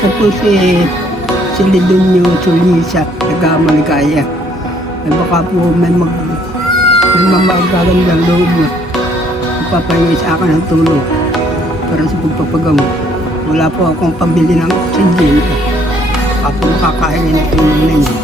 Ako po si Lidonio Solisa, taga-Maligaya. Ay baka po may mamagagandang loob na ipapahingi sa akin ng tulong para sa pagpapagamot. Wala po akong pambili ng oxygen. Baka po makakahingi ng tulong ninyo.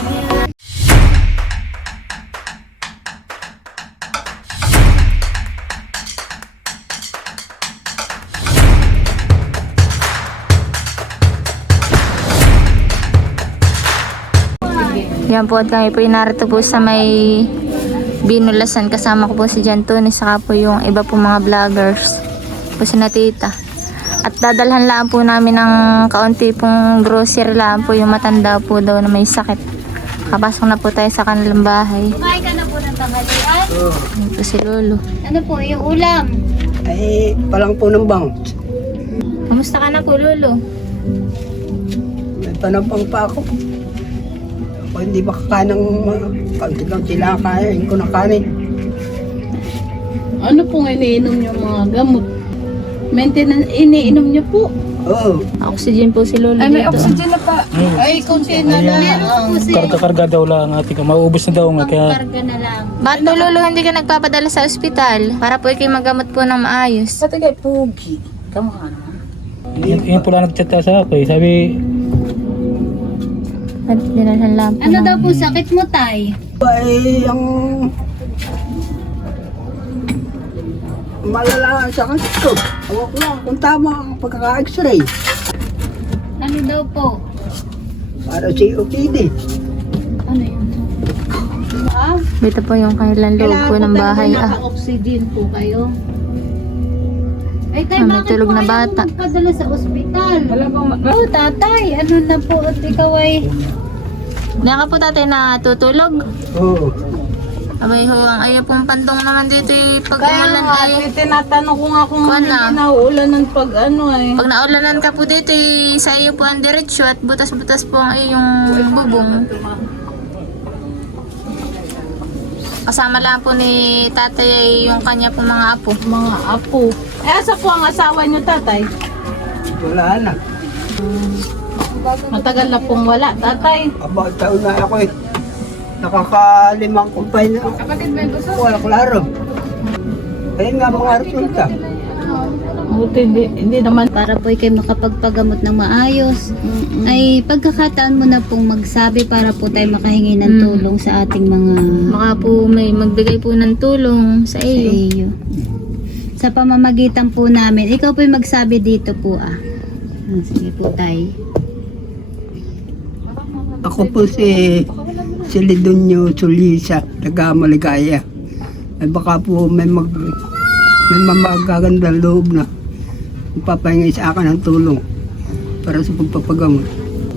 Yan po at kami po narito po sa may Binulasan. Kasama ko po si Jan Tony saka po yung iba po mga vloggers po si Natita. At dadalhan lang po namin ng kaunti pong grocery lang po yung matanda po daw na may sakit. Kapasok na po tayo sa kanilang bahay. Kumain ka na po ng tanghalian? Yan po si Lolo. Ano po yung ulam? Ay palang po ng bounce. Kamusta ka na po, Lolo? May panapang pa ako. Ako hindi makakain ng kaunti-kaunti lang kain ko ng kanin. Ano pong iniinom niyo mga gamot? Maintenance, iniinom niyo po? Oo. Oxygen po si Lolo Ay, may dito. oxygen na pa. Ay, kunti na lang. Karga-karga daw lang ating maubos na daw nga kaya Karga na lang. Ba't po, Lolo, hindi ka nagpapadala sa ospital? Para po ikay magamot po ng maayos. Sa tagay, pugi. Kamukha naman. yun po lang nagchat sa ako eh. Sabi At dinalhan lang po. Ano ng- daw po sakit mo, Tay? Ay ang malala sa akin ko. Awak lang kung tama ang pagkaka-x-ray. Ano daw po? Para sa OPD. Ano yun? Ah, Dito po yung kailan loob po ng bahay. naka-oxygen po kayo. Ay, Tay, Ah, may bakit tulog po na ayaw bata. mo magpadala sa ospital? Wala bang Oh, tatay, ano na po at ikaw ay... Hindi ka po tatay natutulog. Oo. Abay ho, ang ayaw pong pandong naman dito eh, pag Kaya umulan nga, ay. tinatanong ko nga kung Kuwan hindi na. nauulanan pag ano eh. Pag naulanan ka po dito eh, sa iyo po ang diretsyo at butas-butas po ang iyong bubong. Kasama lang po ni tatay ay yung kanya po mga apo. Mga apo. Eh, asa po ang asawa niyo, tatay? Wala na. Matagal na pong wala, tatay. About taon na ako eh. Nakakalimang kumpay na. Kapatid mo yung gusto? Wala klaro. Ayun nga mga resulta. Buti, hindi naman. Para po ikay makapagpagamot ng maayos, ay pagkakataan mo na pong magsabi para po tayo makahingi ng tulong sa ating mga Baka po may magbigay po ng tulong sa sa iyo. iyo. Sa pamamagitan po namin, ikaw po yung magsabi dito po sige po tay. Ako po si Lidonio Solisa, taga-Maligaya. Ay baka po may mamagagandang loob na ipapahingi sa akin ng tulong para sa pagpapagamot.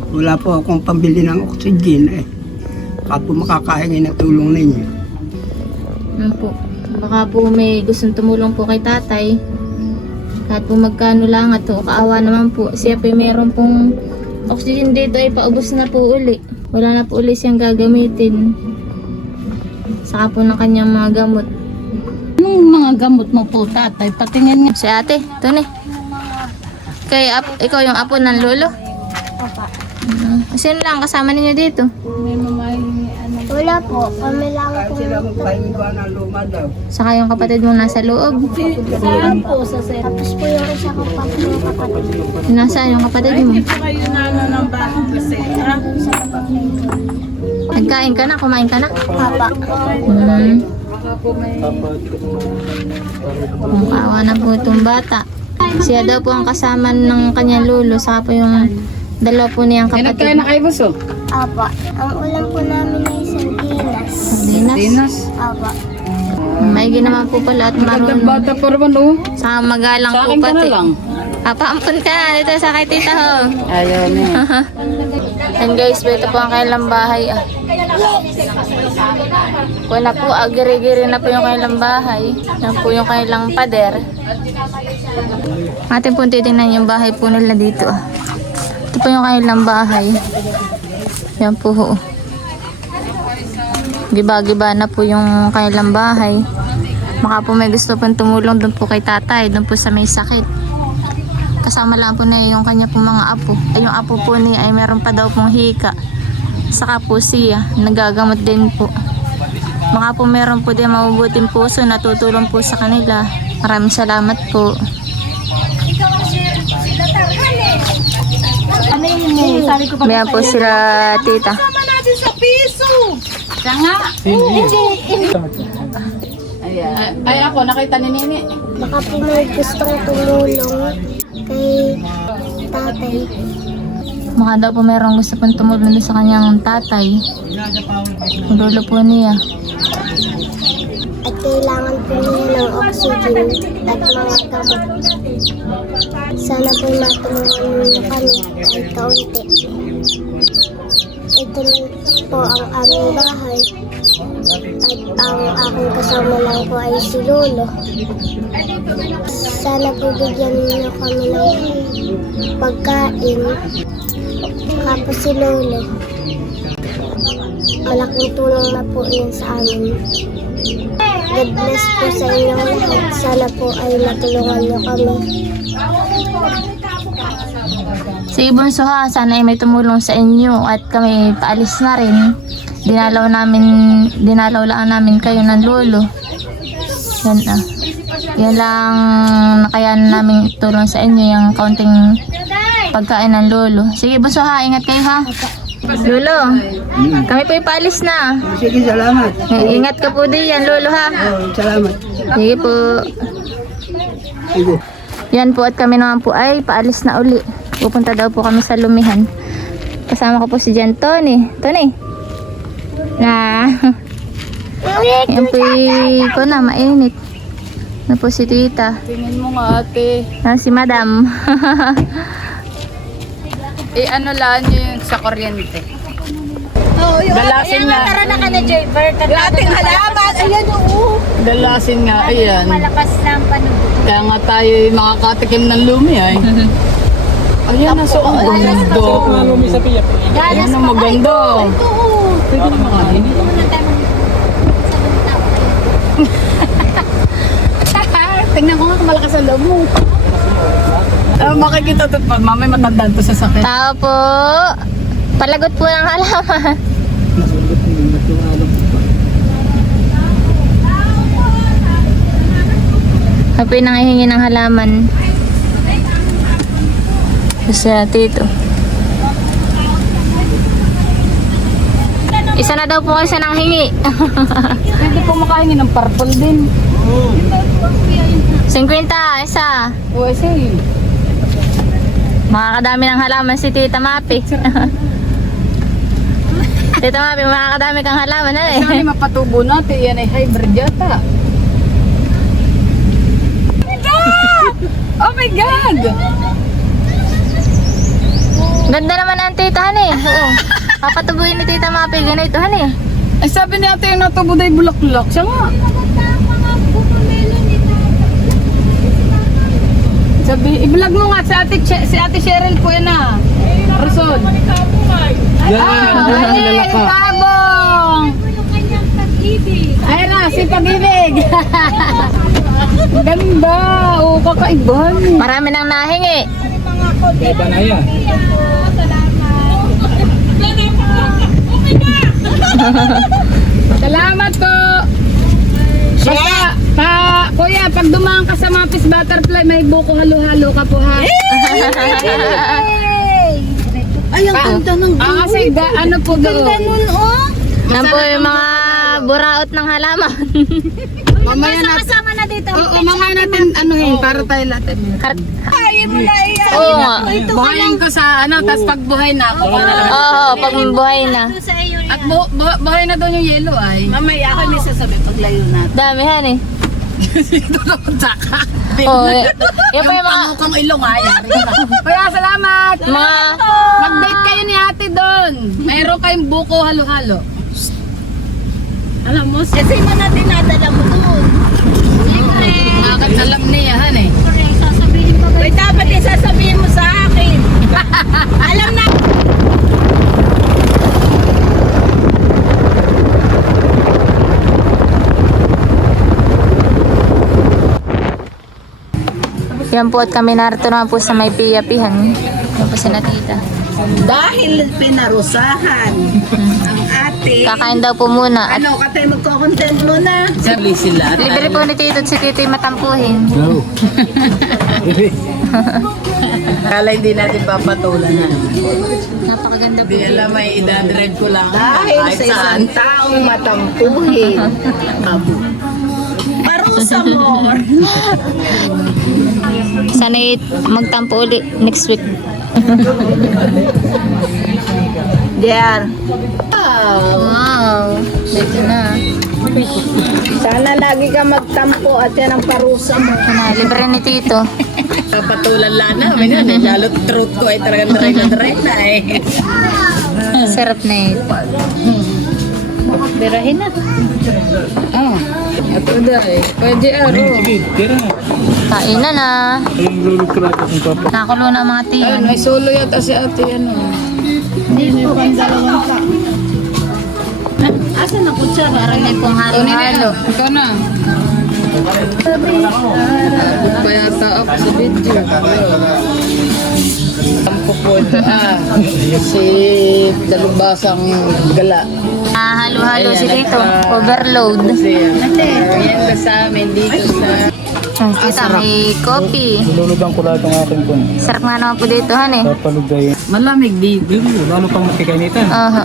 Wala po akong pambili ng oxygen eh. Baka po makakahingi ng tulong ninyo. Ano po? Baka po may gustong tumulong po kay tatay. Kahit po magkano lang at o kaawa naman po. Siya po meron pong oxygen dito ay paubos na po uli. Wala na po uli siyang gagamitin. Saka po ng kanyang mga gamot. Anong mga gamot mo po, tatay? Patingin nga. Si ate, Tony. Ikaw yung apo ng lolo? Sino lang kasama ninyo dito? May mamahingi, ano. Wala po, kami lang Kahit sila magpahingi ba ng luma daw. Saka yung kapatid mo nasa loob. Saan po sa set? Tapos po yung isa ko kapatid. Nasaan yung kapatid mo? Hindi po kayo na ano ng bakit kasi, ha? Nagkain ka na? Kumain ka na? Papa. Baka po may... Mukhawa na po itong bata. Siya daw po ang kasama ng kanyang lolo. Saka po yung dalawa po niyang kapatid. kayo, buso? Apa. Ang ulam po namin ay sardinas. Dinas. Apa. Maigi naman po pala at marunong. Bata pa naman, oh. Saka magalang Sa po akin ka na pati. lang. Paampun ka na dito sa kay tita ho. Ayaw niya. And guys, ito po ang kailang bahay. Kung na po, giri-giri na po yung kailang bahay. Yan po yung kailang pader. Atin po titingnan yung bahay po nila dito. Ito po yung kailang bahay. Yan po ho. Giba-giba na po yung kailang bahay. Baka po may gusto pong tumulong doon po kay tatay. Doon po sa may sakit. kasama lang po na yung kanya pong mga apo. Ay yung apo po niya ay meron pa daw pong hika. Saka po siya, nagagamot din po. Baka po meron po din mabubuting puso na tutulong po sa kanila. Maraming salamat po. Mayan po sila tita. Ay ako, nakita ni Nini. Baka po may gustong tumulong kay tatay. Baka daw po merong gusto pong tumulong sa kanyang tatay. Ang lolo po niya. At kailangan po niya ng oxygen at mga gamot. Sana po matulungan niyo kami kahit kaunti. Ito na po ang aming bahay. At ang aking kasama lang po ay si Lolo. Sana po bigyan niyo kami ng pagkain. Kapos si Lolo. Malaking tulong na po yun sa amin. God bless po sa inyong lahat. Sana po ay matulungan niyo kami. Si Bunso ha, sana ay may tumulong sa inyo at kami paalis na rin. Dinalaw lang namin kayo ng lolo. Yan ah. Yan lang nakayanan namin tulong sa inyo yung kaunting pagkain ng lolo. Sige Bunso ha, ingat kayo ha. Lolo, kami po paalis na. Sige, salamat. Ingat ka po diyan lolo ha. Salamat. Sige po. Sige. Yan po at kami naman po ay paalis na uli. Pupunta daw po kami sa Lumihan. Kasama ko po si Jan Tony. Tony. Na. Yan po ko na mainit. Na po si tita. Tingin mo nga ate. Na si madam. Ano lang yung sa kuryente. Dalasin nga. Tara na ka na, Jayber. Ating halaman. Ayan oo. Dalasin nga. Ayan. Malakas na ang panubo. Kaya nga tayo makakatikim ng lumi ay. Ayan na. So ang ganda. Lumi sa piyak. Ayan ang maganda. Pwede na makain. Tingnan ko nga kung malakas ang loob mo. Makikita ito pa. Mamay matandaan to sa sakit. Tao po. Palagot po ng halaman. Happy nang hihingi ng halaman. Kasi tito. Isa na daw po kasi nang hingi. Pwede po makahingi ng purple din. 50, isa. USA. Makakadami ng halaman si Tita Mapi. Tita Mapi, makakadami kang halaman na eh. Saan mapatubo natin? Yan ay hybrid yata. Oh my God! Ganda naman ang tita eh. Oo. Papatubuhin ni Tita Mapi ganito eh. Ay sabi ni ate yung natubo day bulaklak. Siya nga. Sabi, i-vlog mo nga si ate Cheryl po yan ah. Rosod. Ay, tabong! Ay na, si Pag-ibig. Ganda. O, kakaiba. Marami nang nahingi. Iba na yan. Salamat po. Basta, kuya, pag dumaan ka sa Mapis Butterfly, may buko halo-halo ka po ha. Ay, ang ganda ng Kasi ano po doon. Yan po yung mga buraot ng halaman. Mamaya natin. Kasama na dito. Oo, mamaya natin anuhin para tayo lahat. Oo nga. Buhayin ko sa ano, tapos pag buhay na ako. Oo, pag buhay na. Sa iyo At buhay na doon yung yellow ay. Mamaya ako may sasabi paglayo natin. Damihan eh. Ito naman saka. Oo. Yan po yung mga... Pangukang ilong ay. Kaya salamat. Mag-date kayo ni ate doon. Mayroon kayong buko halo-halo. Alam mo, Kasi mo na dinadala mo doon. Siyempre. bakit alam niya han eh. Sasabihin mo ba? Dapat isasabihin mo sa akin. Alam na. Yan po at kami narito naman po sa may piyapihan. Yan po si Natita. Dahil pinarusahan ang ate, Kakain daw po muna. At katay magko-content muna. Sabi sila. libre po ni Tito at si Tito matampuhin. Go. Kala hindi natin papatulan na. Napakaganda po. Di alam, may idadrive ko lang. Dahil Kahit sa saan. isang taong matampuhin. Parusa mo. Sana'y magtampo ulit next week. Diyan. Wow. Dito na. Sana lagi ka magtampo at yan ang parusa mo. Ito na. Libre ni Tito. Papatulan lang namin yun. Eh. Lalo truth ko ay talagang drive na eh. Sarap na ito. Birahin na. Oh. Ato dahil. Pwede aro. Sige, tira na. Kain na na. Ayun, lulog ko lang kung papa. Nakakulo na ang mga tiyan. Ayun, may solo yata si ate ano. Hindi po ang dalawang pa. Asan na kutsara? Parang may pong halo-halo. Ikaw na. Pa yata ako sa video. Tampo po ito. Si dalubasang gala. Halo-halo si Tito. Overload. Yan ba sa amin dito sa... Tita, may coffee. Lulugan ko lahat ng aking pun. Sarap nga naman po dito, han eh. Papalugay. Malamig dito. Lalo pang makikainitan. Aha.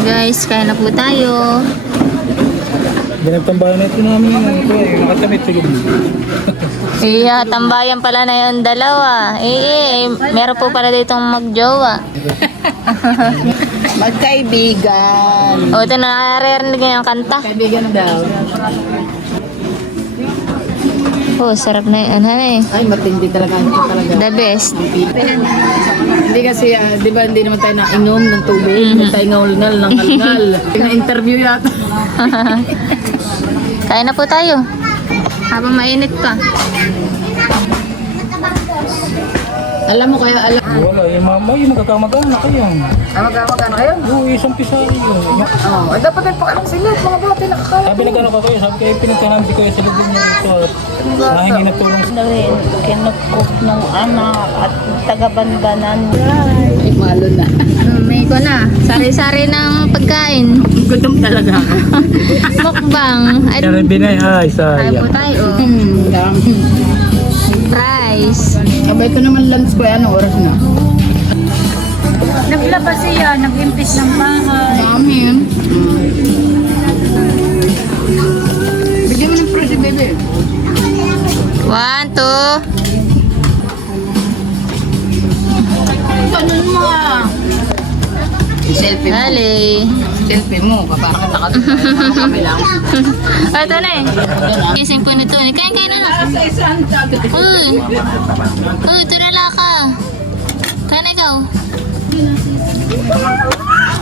Guys, kain na po tayo. Ganagtambahan na ito namin yung ito eh. Nakatamit sa gabi. Iya, tambayan pala na yung dalawa. Meron po pala ditong magjowa. Magkaibigan. O, ito na, naririnig yung kanta. Kaibigan daw. Oh, sarap na yun, han eh. Ay, matindi talaga. Ito talaga. The best. Hindi kasi, di ba, hindi naman tayo nainom ng tubig. Hindi tayo ngal-ngal ng ngal-ngal. Na-interview yata. Kain na po tayo. Habang mainit pa. Alam mo kaya, alam. Wala, yung mama, yung magkakamag-anak kayo. Magkano kayo? Oo, isang pisari yun. Oo. Dapat ay pakalang sila. Mga bata nakakaya. Sabi na gano'n ka kayo, sabi kayo pinagkanam si Kuya sa lubog niya ito at nahingi na tulong. Kinukok ng anak at taga-bandanan. Ay, malo na. May ko na. Sari-sari ng pagkain. Gutom talaga ako. Mukbang. Ay, Kaya binay, ay, kain po sayang. tayo. Rice. Sabay ko naman lunch ko. Anong oras na? Naglabas siya, nag-impis ng bahay. Dami yun. Bigyan mo ng pressure, baby. 1, 2. Ganun mo ah. Selfie mo. Dali. Selfie mo. Kapag nakatulong kami lang. Ito na eh. Gising po nito. Kain na lang. Uy. Uy, tulala ka. Kaya na ikaw.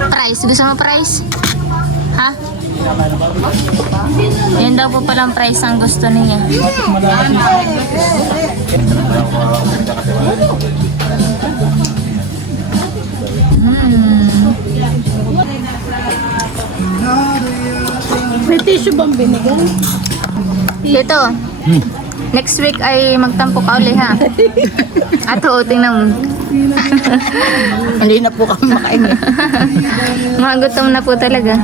Price. Gusto mo price? Ha? Yan daw po palang price ang gusto niya. May tissue bang binigay? Dito. Next week ay magtampo ka uli ha. Ato, tingnan mo. Hindi na po kami makain. Magutom na po talaga.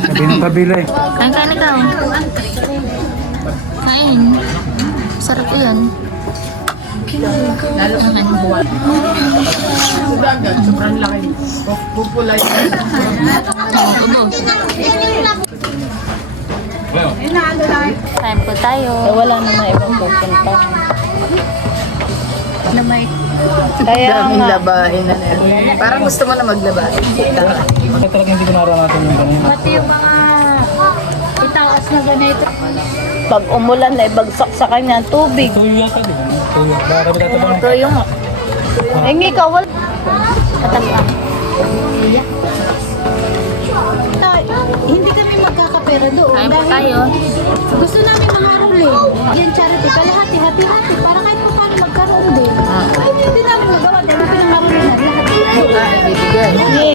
Sabi ng kabila eh. Kain ka na ikaw. Kain. Sarap yan. Lalo sa buwan. Dagat, sobrang laki. Pupulay. Ubo. Kain po tayo. Wala naman ibang pupunta. Na may Kaya Daming nga, labahin na yan. Parang gusto mo na maglabahin. Kaya talaga hindi ko naranasan yung ganyan. pati yung mga itaas na ganito. Pag umulan na ibagsak sa kanya ang tubig. Tuyo yata, di ba? Tuyo. Baka kami tatabang. Ito yung... Eh, ikaw, wala. Hindi kami magkakapera doon. kain po Dahil tayo. gusto namin mga rule. Yan charity. Kalahati, hati-hati. Para kahit pa paano magkaroon din. Ay, hindi namin magawa. Dahil pinangaruli na lahat. Bibigay.